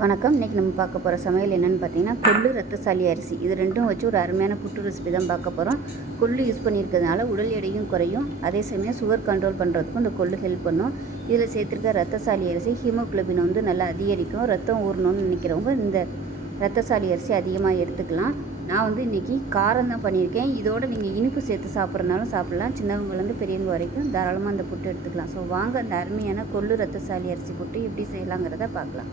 வணக்கம். இன்றைக்கி நம்ம பார்க்க போகிற சமையல் என்னென்னு பார்த்தீங்கன்னா கொள்ளு ரத்தசாலி அரிசி. இது ரெண்டும் வச்சு ஒரு அருமையான புட்டு ரெசிபி தான் பார்க்க போகிறோம் கொள்ளு யூஸ் பண்ணியிருக்கிறதுனால உடல் எடையும் குறையும். அதே சமயம் சுகர் கண்ட்ரோல் பண்ணுறதுக்கும் இந்த கொள்ளு ஹெல்ப் பண்ணும். இதில் சேர்த்துருக்க ரத்தசாலி அரிசி ஹீமோக்ளோபின் வந்து நல்லா அதிகரிக்கும். ரத்தம் ஊறணும்னு நினைக்கிறவங்க இந்த ரத்தசாலி அரிசி அதிகமாக எடுத்துக்கலாம். நான் வந்து இன்றைக்கி காரம் தான் பண்ணியிருக்கேன். இதோடு நீங்கள் இனிப்பு சேர்த்து சாப்பிட்றனாலும் சாப்பிட்லாம். சின்னவங்கலேருந்து பெரியவங்க வரைக்கும் தாராளமாக அந்த புட்டு எடுத்துக்கலாம். ஸோ வாங்க அந்த அருமையான கொள்ளு ரத்தசாலி அரிசி புட்டு எப்படி செய்யலாங்கிறத பார்க்கலாம்.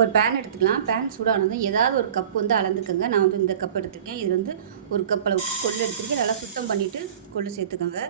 ஒரு பேன் எடுத்துக்கலாம். பேன் சூடானதும் ஏதாவது ஒரு கப் வந்து அளந்துக்கோங்க. நான் வந்து இந்த கப் எடுத்திருக்கேன். இது வந்து ஒரு கப் அளவுக்கு கொள்ளு எடுத்துருக்கேன். நல்லா சுத்தம் பண்ணிவிட்டு கொள்ளு சேர்த்துக்கோங்க.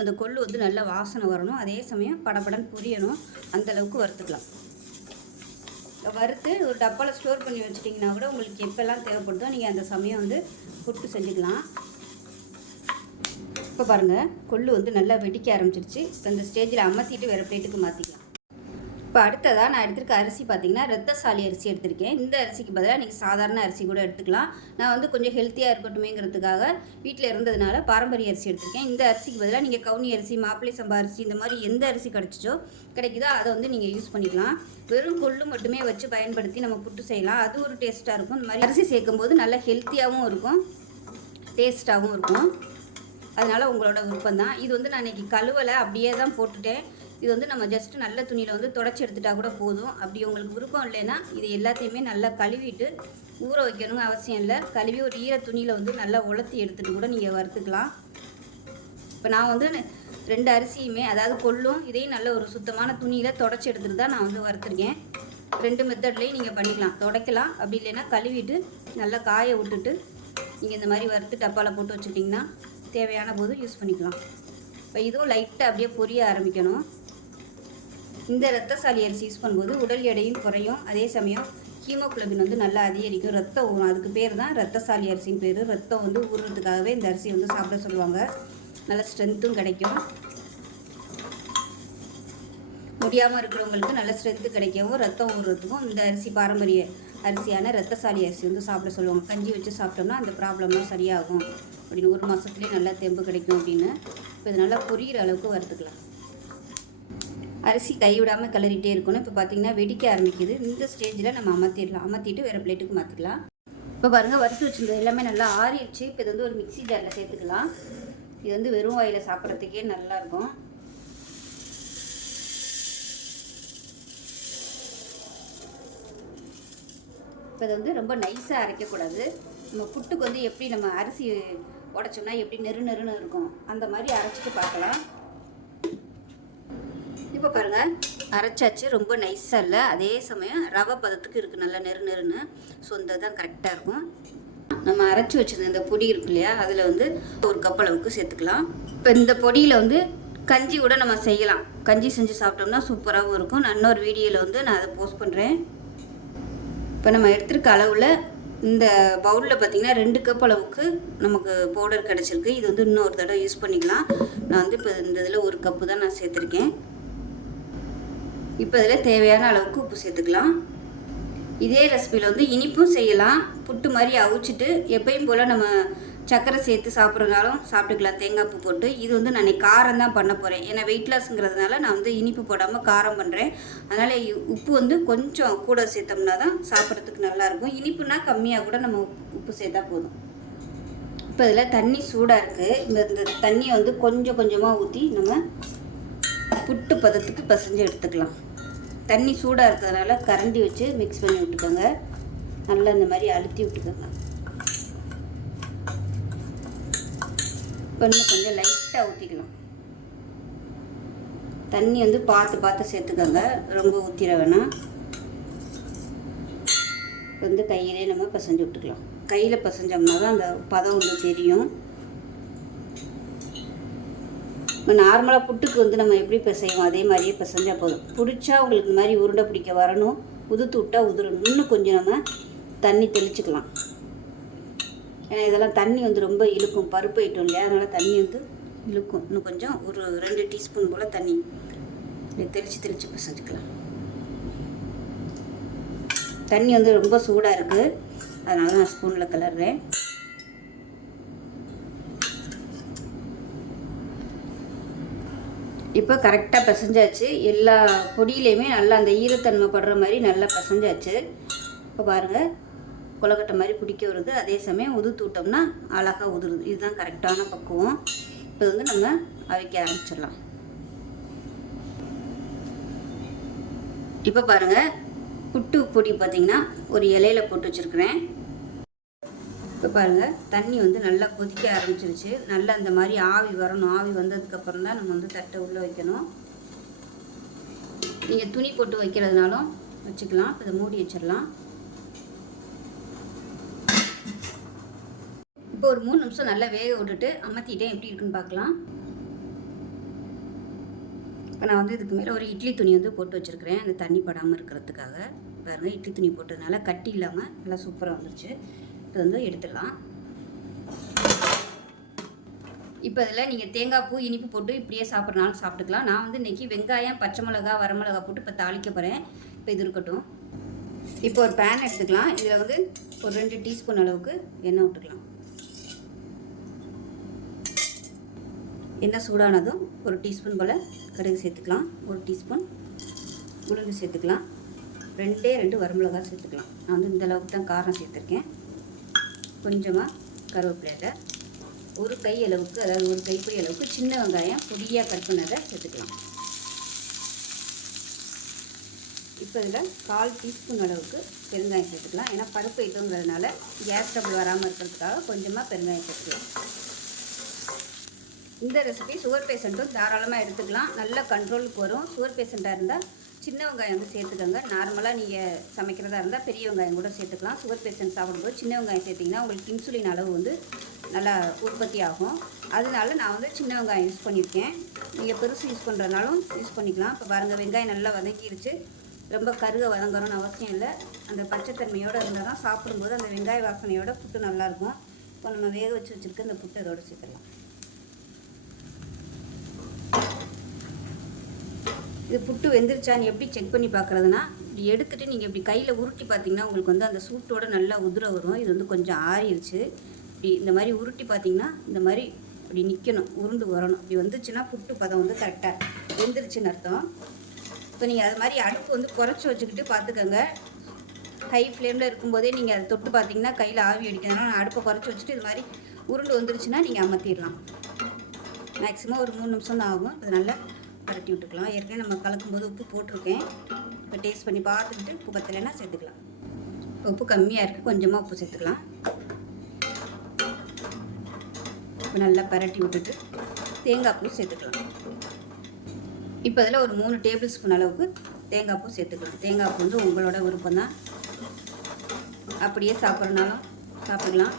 அந்த கொள்ளு வந்து நல்லா வாசனை வரணும். அதே சமயம் படபடன்னு புரியணும். அந்தளவுக்கு வறுத்துக்கலாம். வறுத்து ஒரு டப்பாவில் ஸ்டோர் பண்ணி வச்சிட்டிங்கன்னா கூட உங்களுக்கு எப்போல்லாம் தேவைப்படுதோ நீங்கள் அந்த சமயம் வந்து புட்டு செஞ்சுக்கலாம். இப்போ பாருங்கள் கொள்ளு வந்து நல்லா வெடிக்க ஆரம்பிச்சிருச்சு. இப்போ இந்த ஸ்டேஜில் அமர்த்திட்டு வேறு பிளேட்டுக்கு மாற்றிக்கலாம் இப்போ அடுத்ததாக நான் எடுத்திருக்க அரிசி பார்த்தீங்கன்னா ரத்தசாலி அரிசி எடுத்திருக்கேன். இந்த அரிசிக்கு பதிலாக நீங்கள் சாதாரண அரிசி கூட எடுத்துக்கலாம். நான் வந்து கொஞ்சம் ஹெல்த்தியாக இருக்கட்டுமேங்கிறதுக்காக வீட்டில் இருந்ததுனால பாரம்பரிய அரிசி எடுத்திருக்கேன். இந்த அரிசிக்கு பதிலாக நீங்கள் கவுனி அரிசி மாப்பிள்ளை சம்பா அரிசி இந்த மாதிரி எந்த அரிசி கிடச்சிச்சோ கிடைக்குதோ அதை வந்து நீங்கள் யூஸ் பண்ணிக்கலாம். வெறும் கொள்ளு மட்டுமே வச்சு பயன்படுத்தி நம்ம புட்டு செய்யலாம். அது ஒரு டேஸ்ட்டாக இருக்கும். இந்த மாதிரி அரிசி சேர்க்கும் போது நல்லா ஹெல்த்தியாகவும் இருக்கும். டேஸ்ட்டாகவும் இருக்கும். அதனால் உங்களோட விருப்பம் தான் இது வந்து நான் இன்றைக்கி கழுவலை அப்படியே தான் போட்டுட்டேன். இது வந்து நம்ம ஜஸ்ட்டு நல்ல துணியில் வந்து தொடச்சி எடுத்துட்டா கூட போதும். அப்படி உங்களுக்கு விருப்பம் இல்லைன்னா இது எல்லாத்தையுமே நல்லா கழுவிட்டு ஊற வைக்கணுங்க அவசியம் இல்லை. கழுவி ஒரு ஈர துணியில் வந்து நல்லா உலர்த்தி எடுத்துகிட்டு கூட நீங்கள் வறுத்துக்கலாம். இப்போ நான் வந்து ரெண்டு அரிசியுமே அதாவது கொள்ளும் இதையும் நல்ல ஒரு சுத்தமான துணியில் தொடச்சி எடுத்துகிட்டு தான் நான் வந்து வறுத்துருக்கேன். ரெண்டு மெத்தட்லேயும் நீங்கள் பண்ணிக்கலாம். துடைக்கலாம். அப்படி இல்லைன்னா கழுவிட்டு நல்லா காய விட்டுட்டு நீங்கள் இந்த மாதிரி வறுத்து டப்பாவில் போட்டு வச்சுட்டிங்கன்னா தேவையான போது யூஸ் பண்ணிக்கலாம். இப்போ இதுவும் லைட்டாக அப்படியே பொரிய ஆரம்பிக்கணும். இந்த ரத்தசாலி அரிசி யூஸ் பண்ணும்போது உடல் எடையும் குறையும். அதே சமயம் ஹீமோக்ளோபின் வந்து நல்லா அதிகரிக்கும். ரத்தம் ஊறும் அதுக்கு பேர் தான் ரத்தசாலி அரிசின்னு பேர். ரத்தம் வந்து ஊறுறதுக்காகவே இந்த அரிசி வந்து சாப்பிட சொல்லுவாங்க. நல்ல ஸ்ட்ரென்த்தும் கிடைக்கும். முடியாமல் இருக்கிறவங்களுக்கு நல்ல ஸ்ட்ரென்த்து கிடைக்கவும் ரத்தம் ஊறுறதுக்கும் இந்த அரிசி பாரம்பரிய அரிசியான ரத்தசாலி அரிசி வந்து சாப்பிட சொல்லுவாங்க. கஞ்சி வச்சு சாப்பிட்டோம்னா அந்த ப்ராப்ளம்லாம் சரியாகும். அப்படின்னு ஒரு மாதத்துலேயே நல்லா தெம்பு கிடைக்கும் அப்படின்னு. இப்போ இது நல்லா பொரியிற அளவுக்கு வறுத்துக்கலாம். அரிசி கைவிடாமல் கிளறிட்டே இருக்கணும். இப்போ பார்த்தீங்கன்னா வெடிக்க ஆரம்பிக்குது. இந்த ஸ்டேஜில் நம்ம அமர்த்திடலாம். அமர்த்திட்டு வேறு பிளேட்டுக்கு மாற்றிக்கலாம் இப்போ பாருங்கள் வறுத்து வச்சுருந்தது எல்லாமே நல்லா ஆறிடுச்சு. இப்போ இது வந்து ஒரு மிக்சி ஜாரில் சேர்த்துக்கலாம். இது வந்து வெறும் வாயில் சாப்பிட்றதுக்கே நல்லாயிருக்கும் இப்போ இதை வந்து ரொம்ப நைஸாக அரைக்கக்கூடாது. நம்ம புட்டுக்கு வந்து எப்படி நம்ம அரிசி உடச்சோம்னா எப்படி நெரு நெருன்னு இருக்கும். அந்த மாதிரி அரைச்சிட்டு பார்க்கலாம். இப்போ பாருங்கள் அரைச்சாச்சு ரொம்ப நைஸாக இல்லை. அதே சமயம் ரவை பதத்துக்கு இருக்குது நல்லா நெரு நெருன்னு. ஸோ இந்த தான் கரெக்டாக இருக்கும். நம்ம அரைச்சி வச்சிருந்த இந்த பொடி இருக்கு இல்லையா அதில் வந்து ஒரு கப் அளவுக்கு சேர்த்துக்கலாம். இப்போ இந்த பொடியில் வந்து கஞ்சி கூட நம்ம செய்யலாம். கஞ்சி செஞ்சு சாப்பிட்டோம்னா சூப்பராகவும் இருக்கும். நான் இன்னொரு வீடியோவில் வந்து நான் அதை போஸ்ட் பண்ணுறேன் இப்போ நம்ம எடுத்துருக்க அளவில் இந்த பவுலில் பார்த்திங்கன்னா ரெண்டு கப் அளவுக்கு நமக்கு பவுடர் கிடச்சிருக்கு. இது வந்து இன்னொரு தடவை யூஸ் பண்ணிக்கலாம். நான் வந்து இப்போ இந்த இதில் ஒரு கப்பு தான் நான் சேர்த்துருக்கேன். இப்போ இதில் தேவையான அளவுக்கு உப்பு சேர்த்துக்கலாம். இதே ரெசிபியில் வந்து இனிப்பும் செய்யலாம். புட்டு மாதிரி அவிச்சிட்டு எப்பயும் போல் நம்ம சர்க்கரை சேர்த்து சாப்பிட்றதுனாலும் சாப்பிட்டுக்கலாம். தேங்காய் பூ போட்டு. இது வந்து நான் காரம் தான் பண்ண போகிறேன் ஏன்னா வெயிட் லாஸ்ங்கிறதுனால நான் வந்து இனிப்பு போடாமல் காரம் பண்ணுறேன் அதனால் உப்பு வந்து கொஞ்சம் கூட சேர்த்தோம்னா தான் சாப்பிட்றதுக்கு நல்லாயிருக்கும். இனிப்புனா கம்மியாக கூட நம்ம உப்பு சேர்த்தா போதும். இப்போ இதில் தண்ணி சூடாக இருக்குது இந்த தண்ணியை வந்து கொஞ்சம் கொஞ்சமாக ஊற்றி நம்ம புட்டு பதத்துக்கு பசைஞ்சு எடுத்துக்கலாம். தண்ணி சூடாக இருக்கிறதுனால கரண்டி வச்சு மிக்ஸ் பண்ணி விட்டுக்கோங்க. நல்லா இந்த மாதிரி அழுத்தி விட்டுக்கோங்க. இப்போ இன்னும் கொஞ்சம் லைட்டாக ஊற்றிக்கலாம் தண்ணி வந்து பார்த்து பார்த்து சேர்த்துக்கோங்க. ரொம்ப ஊற்றிட வேணாம். வந்து கையிலே நம்ம பசைஞ்சு விட்டுக்கலாம். கையில் பசைஞ்சோம்னா தான் அந்த பதம் வந்து தெரியும். இப்போ நார்மலாக புட்டுக்கு வந்து நம்ம எப்படி பிசைவோம் அதே மாதிரியே பிசைஞ்சால் போதும். பிடிச்சா உங்களுக்கு இந்த மாதிரி உருண்டை பிடிக்க வரணும். உதுத்து விட்டால் உதுரணும். இன்னும் கொஞ்சம் நம்ம தண்ணி தெளிச்சுக்கலாம். ஏன்னா இதெல்லாம் தண்ணி வந்து ரொம்ப இழுக்கும். பருப்பு ஐட்டம் இல்லையா? அதனால் தண்ணி வந்து இழுக்கும். இன்னும் கொஞ்சம் ஒரு ரெண்டு டீஸ்பூன் போல் தண்ணி தெளித்து தெளித்து பிசைஞ்சுக்கலாம். தண்ணி வந்து ரொம்ப சூடாக இருக்குது அதனால நான் ஸ்பூனில் கிளறேன் இப்போ கரெக்டாக பிசைஞ்சாச்சு. எல்லா பொடியிலையுமே நல்லா அந்த ஈரத்தன்மை படுற மாதிரி நல்லா பிசைஞ்சாச்சு. இப்போ பாருங்கள் கொலக்கட்டை மாதிரி பிடிக்க வருது. அதே சமயம் உதுத்து விட்டோம்னா அழகாக உதுருது. இதுதான் கரெக்டான பக்குவம். இப்போ வந்து நம்ம அவிக்க ஆரம்பிச்சிடலாம். இப்போ பாருங்கள் புட்டு பொடி பார்த்திங்கன்னா ஒரு இலையில போட்டு வச்சுருக்குறேன். இப்போ பாருங்கள் தண்ணி வந்து நல்லா கொதிக்க ஆரம்பிச்சிருச்சு. நல்லா இந்த மாதிரி ஆவி வரணும். ஆவி வந்ததுக்கப்புறம் தான் நம்ம வந்து தட்டை உள்ளே வைக்கணும். நீங்கள் துணி போட்டு வைக்கிறதுனாலும் வச்சுக்கலாம். இதை மூடி வச்சிடலாம். இப்போ ஒரு மூணு நிமிஷம் நல்லா வேக விட்டுட்டு அமர்த்திட்டேன். எப்படி இருக்குன்னு பார்க்கலாம். இப்போ நான் வந்து இதுக்கு மேலே ஒரு இட்லி துணி வந்து போட்டு வச்சுருக்கிறேன். அந்த தண்ணி படாமல் இருக்கிறதுக்காக. பாருங்கள் இட்லி துணி போட்டதுனால கட்டி இல்லாமல் நல்லா சூப்பராக வந்துருச்சு. இது வந்து எடுத்துடலாம் இப்போ இதில் நீங்கள் தேங்காய் பூ இனிப்பு போட்டு இப்படியே சாப்பிட்றனாலும் சாப்பிட்டுக்கலாம். நான் வந்து இன்றைக்கி வெங்காயம் பச்சை மிளகா வரமிளகா போட்டு இப்போ தாளிக்க போகிறேன் இப்போ இது இருக்கட்டும். இப்போ ஒரு பேன் எடுத்துக்கலாம். இதில் வந்து ஒரு ரெண்டு டீஸ்பூன் அளவுக்கு எண்ணெய் விட்டுக்கலாம். எண்ணெய் சூடானதும் ஒரு டீஸ்பூன் போல் கடுகு சேர்த்துக்கலாம். ஒரு டீஸ்பூன் உளுந்து சேர்த்துக்கலாம். ரெண்டே ரெண்டு வரமிளகா சேர்த்துக்கலாம். நான் வந்து இந்த அளவுக்கு தான் காரம் சேர்த்துருக்கேன். கொஞ்சமாக கருவேப்பிலையில் ஒரு கை அளவுக்கு அதாவது ஒரு கைப்பிடி அளவுக்கு சின்ன வெங்காயம் பொடியாக கட் பண்ணதை சேர்த்துக்கலாம். இப்போ இதில் கால் டீஸ்பூன் அளவுக்கு பெருங்காயம் சேர்த்துக்கலாம். ஏன்னா பருப்பு ஐட்டங்கிறதுனால கேஸ் ட்ரபிள் வராமல் இருக்கிறதுக்காக கொஞ்சமாக பெருங்காயம் சேர்த்துக்கலாம். இந்த ரெசிபி சுகர் பேஷண்ட்டும் தாராளமாக எடுத்துக்கலாம். நல்ல கண்ட்ரோலுக்கு வரும். சுகர் பேஷண்ட்டாக இருந்தால் சின்ன வெங்காயம் வந்து சேர்த்துக்கோங்க. நார்மலாக நீங்கள் சமைக்கிறதா இருந்தால் பெரிய வெங்காயம் கூட சேர்த்துக்கலாம். சுகர் பேஷண்ட் சாப்பிடும்போது சின்ன வெங்காயம் சேர்த்திங்கன்னா உங்களுக்கு இன்சுலின் அளவு வந்து நல்லா உற்பத்தி ஆகும். அதனால நான் வந்து சின்ன வெங்காயம் யூஸ் பண்ணியிருக்கேன். நீங்கள் பெருசு யூஸ் பண்ணுறதுனாலும் யூஸ் பண்ணிக்கலாம். இப்போ பாருங்கள் வெங்காயம் நல்லா வதங்கிருச்சு. ரொம்ப கருக வதங்கணும்னு அவசியம் இல்லை. அந்த பச்சைத்தன்மையோடு இருந்தால் தான் சாப்பிடும்போது அந்த வெங்காய வாசனையோட புட்டு நல்லாயிருக்கும் இப்போ நம்ம வேக வச்சு வச்சுருக்க இந்த புட்டு இதோட சேர்த்துக்கலாம் இது புட்டு வெந்துருச்சான்னு எப்படி செக் பண்ணி பார்க்குறதுனா இப்படி எடுத்துகிட்டு நீங்கள் இப்படி கையில் உருட்டி பார்த்தீங்கன்னா உங்களுக்கு வந்து அந்த சூட்டோட நல்லா உதிர வரும். இது வந்து கொஞ்சம் ஆறிடுச்சு இப்படி இந்த மாதிரி உருட்டி பார்த்தீங்கன்னா இந்த மாதிரி இப்படி நிற்கணும் உருண்டு வரணும். இப்படி வந்துச்சுன்னா புட்டு பதம் வந்து கரெக்டாக வெந்துருச்சுன்னு அர்த்தம். இப்போ நீங்கள் அது மாதிரி அடுப்பு வந்து குறைச்சி வச்சுக்கிட்டு பார்த்துக்கோங்க. ஹை ஃப்ளேமில் இருக்கும்போதே நீங்கள் அதை தொட்டு பார்த்தீங்கன்னா கையில் ஆவி அடிக்கிறதுனால நான் அடுப்பை குறைச்சி வச்சுட்டு இது மாதிரி உருண்டு வந்துருச்சுன்னா நீங்கள் அமர்த்திடலாம். மேக்ஸிமம் ஒரு மூணு நிமிஷம் தான் ஆகும். அது நல்லா பரட்டி விட்டுக்கலாம். ஏற்கனவே நம்ம கலக்கும்போது உப்பு போட்டிருக்கேன். இப்போ டேஸ்ட் பண்ணி பார்த்துக்கிட்டு உப்பு பத்தலைன்னா சேர்த்துக்கலாம். உப்பு கம்மியாக இருக்குது கொஞ்சமாக உப்பு சேர்த்துக்கலாம். இப்போ நல்லா பரட்டி விட்டுட்டு தேங்காய் பூ சேர்த்துக்கலாம். இப்போ அதில் ஒரு மூணு டேபிள் ஸ்பூன் அளவுக்கு தேங்காய் பூ சேர்த்துக்கலாம். தேங்காய் பூ வந்து உங்களோட விருப்பம் தான் அப்படியே சாப்பிட்றனாலும் சாப்பிடலாம்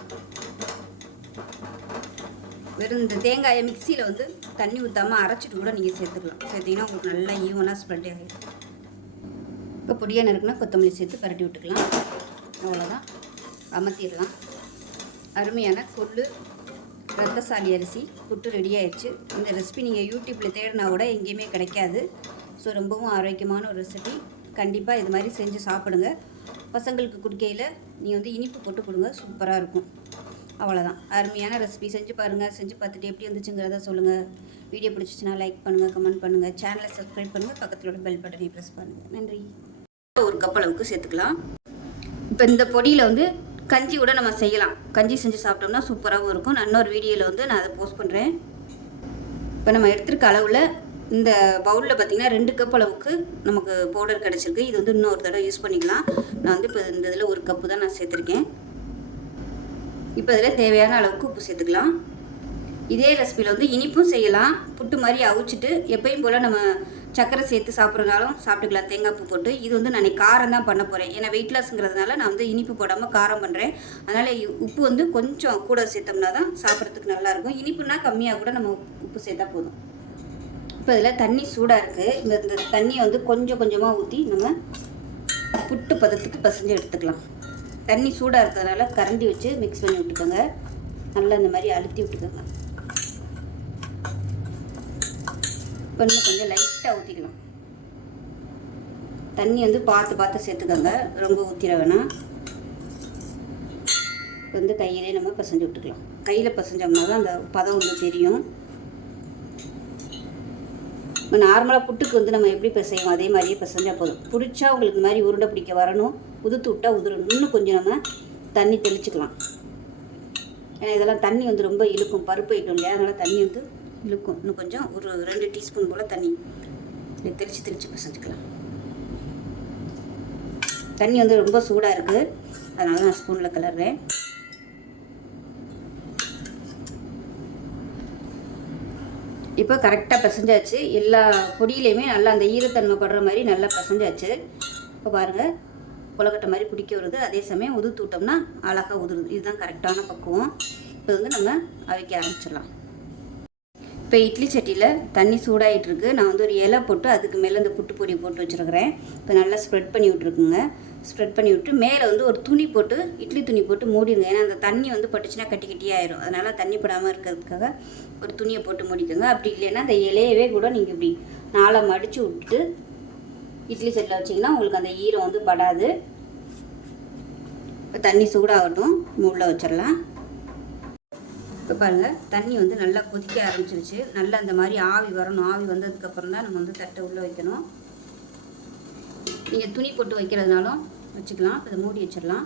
வெறும் இந்த தேங்காயை மிக்சியில் வந்து தண்ணி ஊற்றாமல் அரைச்சிட்டு கூட நீங்கள் சேர்த்துக்கலாம். சேர்த்திங்கன்னா உங்களுக்கு நல்லா ஈவனாக ஸ்ப்ரெட் ஆகிடும் இப்போ பொடியாக நறுக்குனா கொத்தமல்லி சேர்த்து பரட்டி விட்டுக்கலாம். அவ்வளோதான் அமர்த்திடலாம். அருமையான கொள்ளு ரத்தசாலி அரிசி புட்டு ரெடி ஆயிடுச்சு. இந்த ரெசிபி நீங்கள் யூடியூப்பில் தேடினா கூட எங்கேயுமே கிடைக்காது. ஸோ ரொம்பவும் ஆரோக்கியமான ஒரு ரெசிபி கண்டிப்பாக இது மாதிரி செஞ்சு சாப்பிடுங்க. பசங்களுக்கு குடிக்கையில் நீங்கள் வந்து இனிப்பு போட்டு கொடுங்க. சூப்பராக இருக்கும். அவ்வளோதான் அருமையான ரெசிபி செஞ்சு பாருங்கள் செஞ்சு பார்த்துட்டு எப்படி இருந்துச்சுங்கிறத சொல்லுங்கள் வீடியோ பிடிச்சிச்சின்னா லைக் பண்ணுங்கள் கமெண்ட் பண்ணுங்கள் சேனலை சப்ஸ்கிரைப் பண்ணுங்கள் பக்கத்தில் உள்ள பெல் பட்டனை ப்ரெஸ் பண்ணுங்கள் நன்றி. ஒரு கப் அளவுக்கு சேர்த்துக்கலாம். இப்போ இந்த பொடியில் வந்து கஞ்சி கூட நம்ம செய்யலாம். கஞ்சி செஞ்சு சாப்பிட்டோம்னா சூப்பராகவும் இருக்கும். நான் இன்னொரு வீடியோவில் வந்து நான் அதை போஸ்ட் பண்ணுறேன் இப்போ நம்ம எடுத்துருக்க அளவில் இந்த பவுலில் பார்த்திங்கன்னா ரெண்டு கப் அளவுக்கு நமக்கு பவுடர் கிடச்சிருக்கு. இது வந்து இன்னொரு தடவை யூஸ் பண்ணிக்கலாம். நான் வந்து இப்போ இந்த இதில் ஒரு கப்பு தான் நான் சேர்த்துருக்கேன். இப்போ இதில் தேவையான அளவுக்கு உப்பு சேர்த்துக்கலாம். இதே ரெசிபியில் வந்து இனிப்பும் செய்யலாம். புட்டு மாதிரி அவிச்சிட்டு எப்பயும் போல் நம்ம சக்கரை சேர்த்து சாப்பிட்றதுனாலும் சாப்பிட்டுக்கலாம். தேங்காய் பூ போட்டு. இது வந்து நான் காரம் தான் பண்ண போகிறேன் ஏன்னா வெயிட் லாஸ்ங்கிறதுனால நான் வந்து இனிப்பு போடாமல் காரம் பண்ணுறேன் அதனால் உப்பு வந்து கொஞ்சம் கூட சேர்த்தோம்னா தான் சாப்பிட்றதுக்கு நல்லாயிருக்கும் இனிப்புனா கம்மியாக கூட நம்ம உப்பு சேர்த்தா போதும். இப்போ இதில் தண்ணி சூடாக இருக்குது இந்த இந்த தண்ணியை வந்து கொஞ்சம் கொஞ்சமாக ஊற்றி நம்ம புட்டு பதத்துக்கு பசஞ்சு எடுத்துக்கலாம். தண்ணி சூடாக இருக்கிறதுனால கரண்டி வச்சு மிக்ஸ் பண்ணி விட்டுக்கோங்க. நல்லா இந்த மாதிரி அழுத்தி விட்டுக்கோங்க. இப்போ இன்னும் கொஞ்சம் லைட்டாக ஊற்றிக்கலாம் தண்ணி வந்து பார்த்து பார்த்து சேர்த்துக்கோங்க. ரொம்ப ஊற்றிட வேணாம். வந்து கையிலே நம்ம பசஞ்சு விட்டுக்கலாம். கையில் பசஞ்சோம்னா தான் அந்த பதம் வந்து தெரியும். இப்போ நார்மலாக புட்டுக்கு வந்து நம்ம எப்படி பிசைவோம் அதே மாதிரியே பிசைஞ்சால் போதும். பிடிச்சா உங்களுக்கு இந்த மாதிரி உருண்டை பிடிக்க வரணும். உதுத்து விட்டா உதிரணும். இன்னும் கொஞ்சம் நம்ம தண்ணி தெளிச்சுக்கலாம். ஏன்னா இதெல்லாம் தண்ணி வந்து ரொம்ப இழுக்கும். பருப்பு ஐட்டம் இல்லையா? அதனால் தண்ணி வந்து இழுக்கும். இன்னும் கொஞ்சம் ஒரு ரெண்டு டீஸ்பூன் போல் தண்ணி தெளித்து தெளித்து பிசைஞ்சுக்கலாம். தண்ணி வந்து ரொம்ப சூடாக இருக்குது அதனால நான் ஸ்பூனில் கிளறேன் இப்போ கரெக்டாக பிசைஞ்சாச்சு. எல்லா பொடியிலையுமே நல்லா அந்த ஈரத்தன்மை படுற மாதிரி நல்லா பிசைஞ்சாச்சு. இப்போ பாருங்கள் கொலக்கட்டை மாதிரி பிடிக்க வருது. அதே சமயம் உதுத்து விட்டோம்னா அழகாக உதுருது. இதுதான் கரெக்டான பக்குவம். இப்போ வந்து நம்ம அவிக்க ஆரம்பிச்சிடலாம். இப்போ இட்லி சட்டியில் தண்ணி சூடாகிட்டு இருக்கு நான் வந்து ஒரு இலை போட்டு அதுக்கு மேலே இந்த புட்டு பொடி போட்டு வச்சுருக்கிறேன். இப்போ நல்லா ஸ்ப்ரெட் பண்ணி விட்ருக்குங்க ஸ்ப்ரெட் பண்ணி விட்டு மேலே வந்து ஒரு துணி போட்டு இட்லி துணி போட்டு மூடிடுங்க. ஏன்னா அந்த தண்ணி வந்து பட்டுச்சுன்னா கட்டி கட்டி ஆயிரும். அதனால் தண்ணி படாமல் இருக்கிறதுக்காக ஒரு துணியை போட்டு மூடிக்கோங்க. அப்படி இல்லைன்னா அந்த இலையவே கூட நீங்கள் இப்படி நாளை மடித்து விட்டுட்டு இட்லி செட்டில் வச்சிங்கன்னா உங்களுக்கு அந்த ஈரம் வந்து படாது. இப்போ தண்ணி சூடாகட்டும். மூடில் வச்சிடலாம். இப்போ பாருங்கள் தண்ணி வந்து நல்லா கொதிக்க ஆரம்பிச்சிருச்சு. நல்லா அந்த மாதிரி ஆவி வரணும். ஆவி வந்ததுக்கப்புறம் தான் நம்ம வந்து தட்டை உள்ளே வைக்கணும். நீங்கள் துணி போட்டு வைக்கிறதுனாலும் வச்சுக்கலாம். இதை மூடி வச்சிடலாம்.